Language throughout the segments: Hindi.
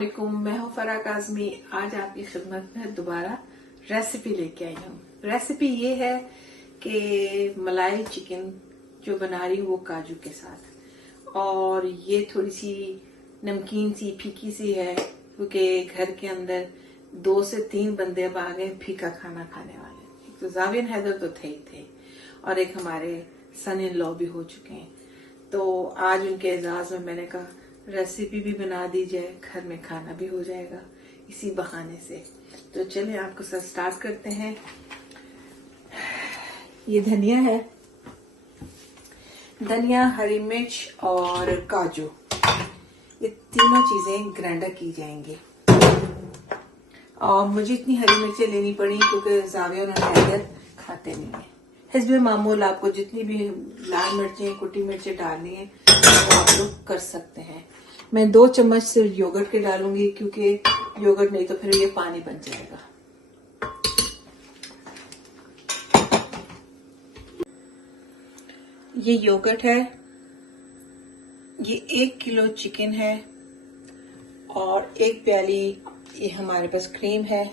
वालेकुम, मैं हूँ फरा काज़मी। आज आपकी खिदमत में दोबारा रेसिपी लेके आई हूँ। रेसिपी ये है कि मलाई चिकन जो बना रही हूँ वो काजू के साथ, और ये थोड़ी सी नमकीन सी फीकी सी है क्योंकि घर के अंदर 2 से 3 बंदे अब आ गए फीका खाना खाने वाले। एक तो जावियन हैदर तो थे ही थे और एक हमारे सन इन लॉ भी हो चुके हैं। तो आज उनके एजाज में मैंने कहा रेसिपी भी बना दी जाए, घर में खाना भी हो जाएगा इसी बहाने से। तो चलिए आपको साथ स्टार्ट करते हैं। ये धनिया है, धनिया, हरी मिर्च और काजू, ये तीनों चीजें ग्राइंडर की जाएंगी। और मुझे इतनी हरी मिर्चें लेनी पड़ी क्योंकि जाविया और हैदर खाते नहीं है। हिस्बे मामूल आपको जितनी भी लाल मिर्चें कुटी मिर्चें डालनी है वो आप लोग कर सकते हैं। मैं 2 चम्मच सिर्फ योगर्ट के डालूंगी क्योंकि योगर्ट नहीं तो फिर ये पानी बन जाएगा। ये योगर्ट है, ये 1 किलो चिकन है और 1 प्याली ये हमारे पास क्रीम है,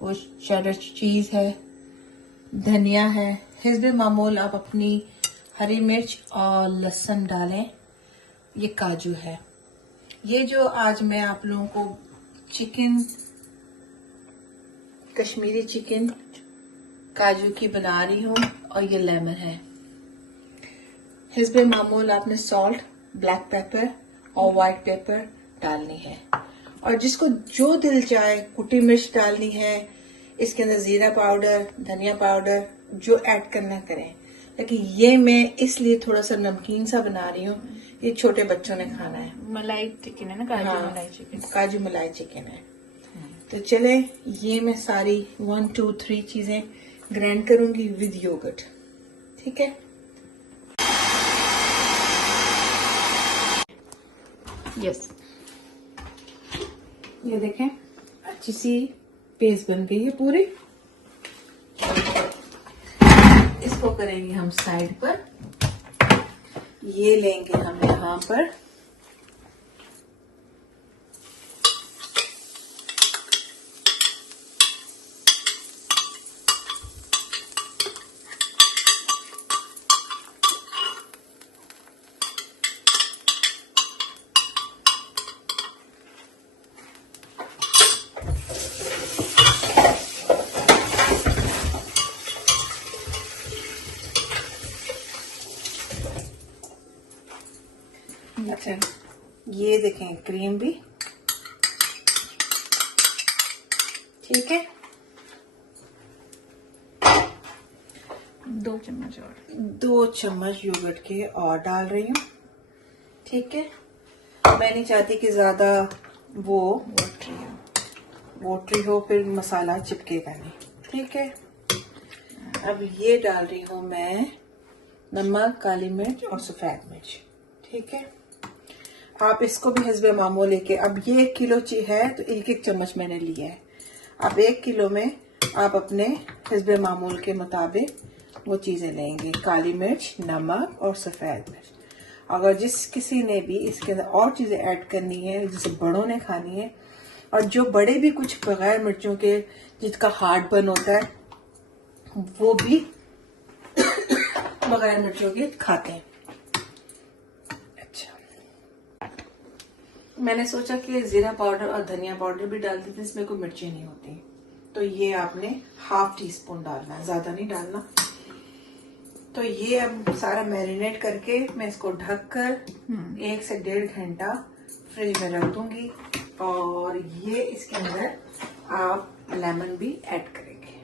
वो चेडर चीज है, धनिया है। हिस्बे मामूल आप अपनी हरी मिर्च और लहसुन डालें। ये काजू है। ये जो आज मैं आप लोगों को चिकन, कश्मीरी चिकन काजू की बना रही हूँ, और ये लेमन है। हिस्बे मामूल आपने सॉल्ट, ब्लैक पेपर और व्हाइट पेपर डालनी है, और जिसको जो दिल चाहे कुटी मिर्च डालनी है, इसके अंदर जीरा पाउडर, धनिया पाउडर जो ऐड करना करें। लेकिन ये मैं इसलिए थोड़ा सा नमकीन सा बना रही हूँ, ये छोटे बच्चों ने खाना है। मलाई चिकन है ना, काजू हाँ, मलाई चिकन। काजू मलाई चिकन है। तो चले, ये मैं सारी 1 2 3 चीजें ग्राइंड करूंगी विद योगर्ट। ठीक है, यस। ये देखें अच्छी सी पेस्ट बन गई है पूरी। इसको करेंगे हम साइड पर। ये लेंगे हम यहाँ पर अच्छा, ये देखें क्रीम भी ठीक है। 2 चम्मच और 2 चम्मच योगर्ट के और डाल रही हूँ। ठीक है, मैं नहीं चाहती कि ज्यादा वो वोटरी हो, फिर मसाला चिपकेगा नहीं। ठीक है, अब ये डाल रही हूँ मैं नमक, काली मिर्च और सफेद मिर्च। ठीक है, आप इसको भी हिस्बे मामूल लेके, अब ये 1 किलो है तो 1 चम्मच मैंने लिया है। अब 1 किलो में आप अपने हिस्बे मामूल के मुताबिक वो चीजें लेंगे, काली मिर्च, नमक और सफेद मिर्च। अगर जिस किसी ने भी इसके अंदर और चीजें ऐड करनी है, जैसे बड़ों ने खानी है, और जो बड़े भी कुछ बगैर मिर्चों के जिसका हार्ट बर्न होता है वो भी बगैर मिर्चों के खाते हैं। मैंने सोचा कि जीरा पाउडर और धनिया पाउडर भी डाल देते, इसमें कोई मिर्चें नहीं होती। तो ये आपने ½ टीस्पून डालना है, ज्यादा नहीं डालना। तो ये अब सारा मैरिनेट करके मैं इसको ढककर 1 से 1.5 घंटा फ्रिज में रख दूंगी, और ये इसके अंदर आप लेमन भी ऐड करेंगे।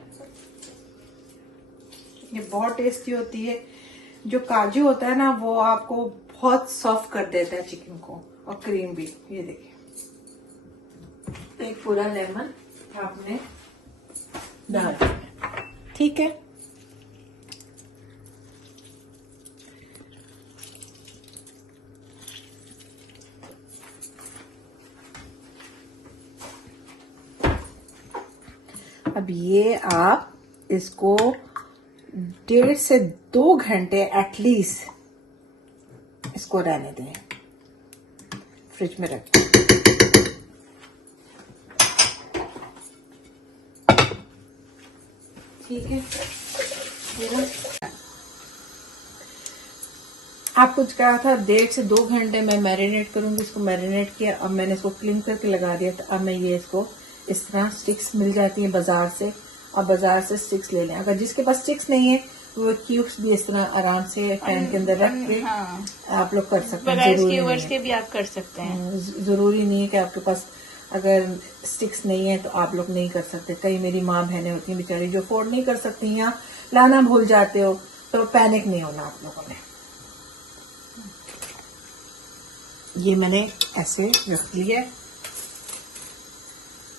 ये बहुत टेस्टी होती है। जो काजू होता है ना वो आपको बहुत सॉफ्ट कर देता है चिकन को, और क्रीम भी। ये देखिए, एक पूरा लेमन आपने डाल दिया। ठीक है, अब ये आप इसको 1.5 से 2 घंटे एटलीस्ट इसको रहने दें, फ्रिज में रखें। ठीक है। आपको कहा था 1.5 से 2 घंटे मैं मैरिनेट करूंगी। इसको मैरिनेट किया, अब मैंने इसको क्लीन करके लगा दिया। तो अब मैं ये इसको इस तरह स्टिक्स मिल जाती हैं बाजार से, अब बाजार से स्टिक्स ले लें। अगर जिसके पास स्टिक्स नहीं है वो क्यूब्स भी इस तरह आराम से पैन के अंदर रख के आप लोग कर सकते हैं। जरूरी के भी आप कर सकते हैं, जरूरी नहीं है कि आपके पास अगर स्टिक्स नहीं है तो आप लोग नहीं कर सकते। कई मेरी माँ बहनें होती हैं बेचारी जो अफोर्ड नहीं कर सकती या लाना भूल जाते हो, तो पैनिक नहीं होना आप लोगों ने। ये मैंने ऐसे रख लिया,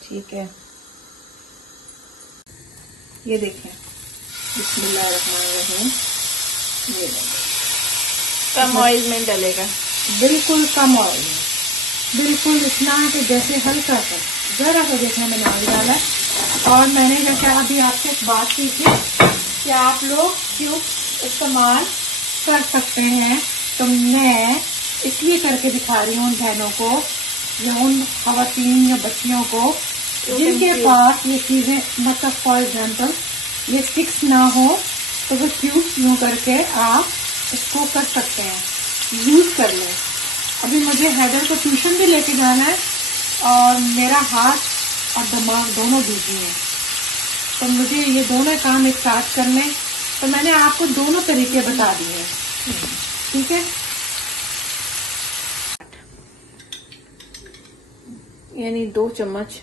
ठीक है। ये देखें, बिस्मिल्लाहिर्रहमानिर्रहीम। ये कम ऑयल में डलेगा, बिल्कुल कम ऑयल, बिल्कुल इतना कि जैसे हल्का सा जरा सा देखना मैंने ऑयल डाला। और मैंने जैसे अभी आपसे एक बात की थी कि आप लोग क्यूब इस्तेमाल कर सकते हैं, तो मैं इसलिए करके दिखा रही हूँ उन बहनों को या उन खवातीन या बच्चियों को जिनके पास ये चीजें, मतलब फॉर एग्जाम्पल ये स्टिक्स ना हो, तो वो क्यूब्स यूं करके आप इसको कर सकते हैं, यूज कर लें। अभी मुझे हैदर को ट्यूशन भी लेके जाना है और मेरा हाथ और दिमाग दोनों बिजी हैं, तो मुझे ये दोनों काम एक साथ करने, तो मैंने आपको दोनों तरीके बता दिए हैं, ठीक है। यानी 2 चम्मच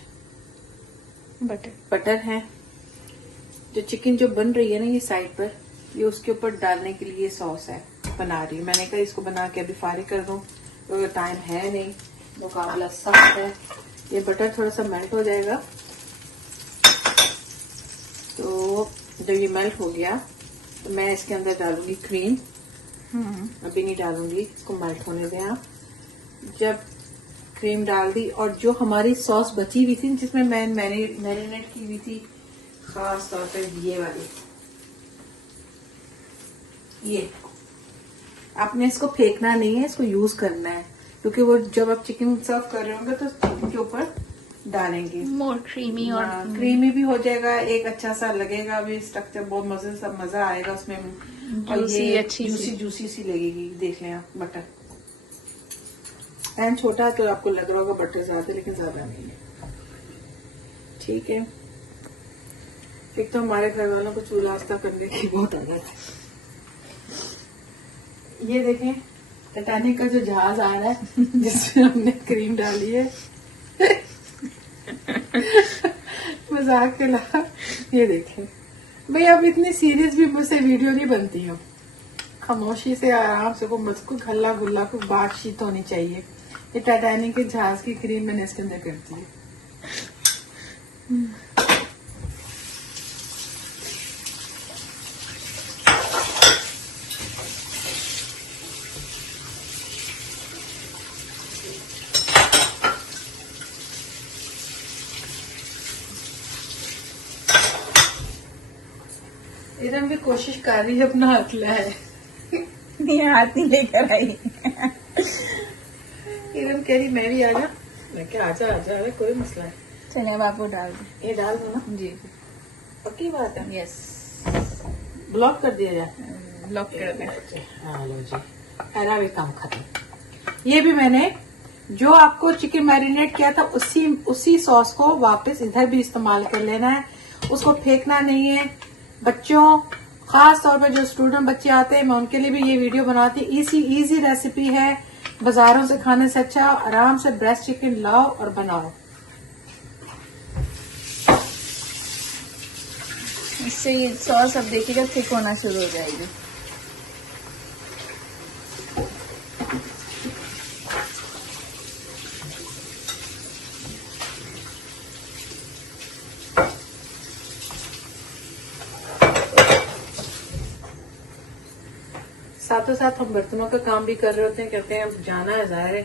बटर है। जो चिकन जो बन रही है ना ये साइड पर, ये उसके ऊपर डालने के लिए सॉस है बना रही हूँ। मैंने कहा इसको बना के अभी फारिग कर दूं, तो टाइम है नहीं, मुकाबला सख्त है। ये बटर थोड़ा सा मेल्ट हो जाएगा, तो जब ये मेल्ट हो गया तो मैं इसके अंदर डालूंगी क्रीम। अभी नहीं डालूंगी, इसको मेल्ट होने दें आप। जब क्रीम डाल दी और जो हमारी सॉस बची हुई थी जिसमें मैं मैरिनेट की हुई थी, खास तौर पर ये वाली, ये आपने इसको फेंकना नहीं है, इसको यूज करना है, क्योंकि वो जब आप चिकन सर्व कर रहे होंगे तो चिकन के ऊपर डालेंगे, मोर क्रीमी और क्रीमी भी हो जाएगा, एक अच्छा सा लगेगा भी स्ट्रक्चर, बहुत मजा आएगा उसमें। जूसी, अच्छी जूसी सी लगेगी। देख लें आप, बटर पैन छोटा तो आपको लग रहा होगा बटर ज्यादा, लेकिन ज्यादा नहीं है, ठीक है। एक तो हमारे घर वालों को चूल्हा आस्था करने की बहुत आदत है। ये देखें टाइटैनिक का जो जहाज आ रहा है जिसमें हमने क्रीम डाली है मजाक के अलावा ये देखें भाई, अब इतनी सीरियस भी मुझसे वीडियो नहीं बनती हो, खामोशी से आराम से को हल्ला गुल्ला को बातचीत होनी चाहिए। ये टाइटैनिक के जहाज की क्रीम मैंने इसके अंदर कर दी है। इरम भी कोशिश कर रही है अपना हाथ लाए, हाथ नहीं लेकर आई। इरम कह रही मैं भी आ जा, मैं क्या आजा आजा, अरे कोई मसला है। चलिए अब आपको डाल दें। ये डाल दो ना, जी पक्की बात है। यस, ब्लॉक कर दिया जाए, ब्लॉक कर दें। हाँ लो जी, मेरा भी काम खत्म। ये भी मैंने जो आपको चिकन मैरिनेट किया था उसी सॉस को वापस इधर भी इस्तेमाल कर लेना है, उसको फेंकना नहीं है। बच्चों, खास तौर पर जो स्टूडेंट बच्चे आते हैं, मैं उनके लिए भी ये वीडियो बनाती हूँ। इजी रेसिपी है, बाजारों से खाने से अच्छा आराम से ब्रेस्ट चिकन लाओ और बनाओ। इससे ये सॉस अब देखिएगा थिक होना शुरू हो जाएगी। साथों साथ हम बर्तनों का काम भी कर रहे होते हैं, कहते हैं अब जाना है, ज़ाहिर है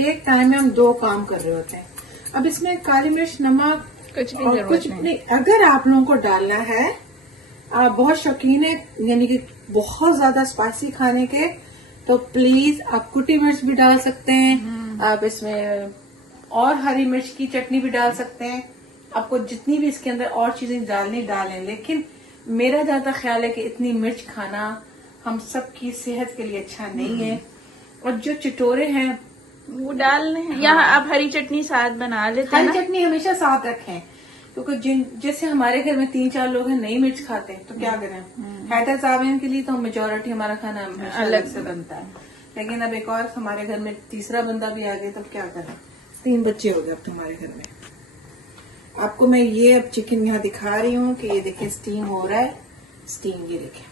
एक टाइम में हम 2 काम कर रहे होते हैं। अब इसमें काली मिर्च, नमक कुछ भी और जरूरत कुछ नहीं। अगर आप लोगों को डालना है, आप बहुत शौकीन है यानी कि बहुत ज्यादा स्पाइसी खाने के, तो प्लीज आप कुटी मिर्च भी डाल सकते हैं। आप इसमें और हरी मिर्च की चटनी भी डाल सकते हैं। आपको जितनी भी इसके अंदर और चीजें डालनी डालें, लेकिन मेरा ज्यादा ख्याल है कि इतनी मिर्च खाना हम सबकी सेहत के लिए अच्छा नहीं है। और जो चटोरे हैं वो डालने हैं, या आप हरी चटनी साथ बना लेते हैं हरी ना? चटनी हमेशा साथ रखें, क्योंकि जैसे हमारे घर में 3-4 लोग हैं नहीं मिर्च खाते हैं, तो क्या करें। हैदर साहब के लिए तो मेजोरिटी हमारा खाना हमेशा अलग से बनता है, लेकिन अब एक और हमारे घर में तीसरा बंदा भी आ गया, तब क्या करें। 3 बच्चे हो गए अब तुम्हारे घर में। आपको मैं ये अब चिकन यहाँ दिखा रही हूँ कि ये देखें स्टीम हो रहा है। स्टीम ये देखें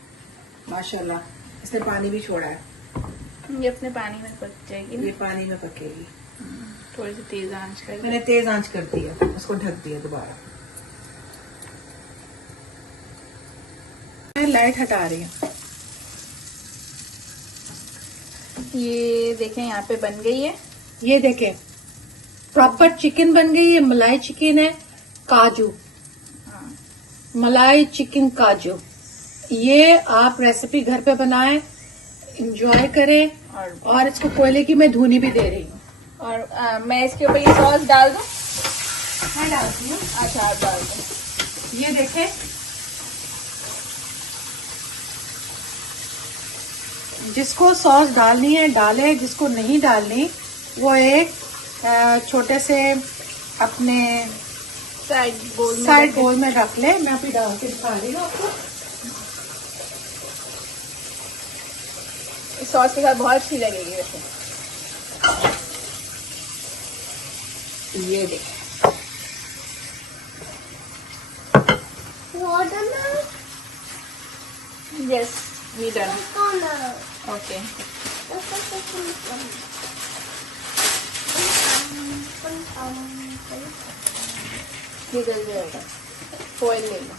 माशाल्लाह, इसने पानी भी छोड़ा है। ये अपने पानी में पक जाएगी ना? ये पानी में पकेगी। थोड़ी सी तेज आंच कर मैंने तेज आंच कर दिया, उसको ढक दिया दोबारा। मैं लाइट हटा रही हूँ। ये देखें यहाँ पे बन गई है। ये देखें प्रॉपर चिकन बन गई है। मलाई चिकन है, काजू, हाँ। मलाई चिकन काजू। ये आप रेसिपी घर पे बनाएं, इंजॉय करें। और इसको कोयले की मैं धुनी भी दे रही हूँ। और मैं इसके ऊपर ये सॉस डाल दूं? मैं डालती हूँ। अच्छा, आप डाल दो। ये देखें, जिसको सॉस डालनी है डाले, जिसको नहीं डालनी वो एक छोटे से अपने साइड बोल में रख ले। मैं अभी डाल के दिखा रही हूँ आपको। इस सॉस के साथ बहुत अच्छी लगेगी वैसे। ये देखें, यस, वी डन। ओके, ये जल जाएगा। फॉइल ले लो।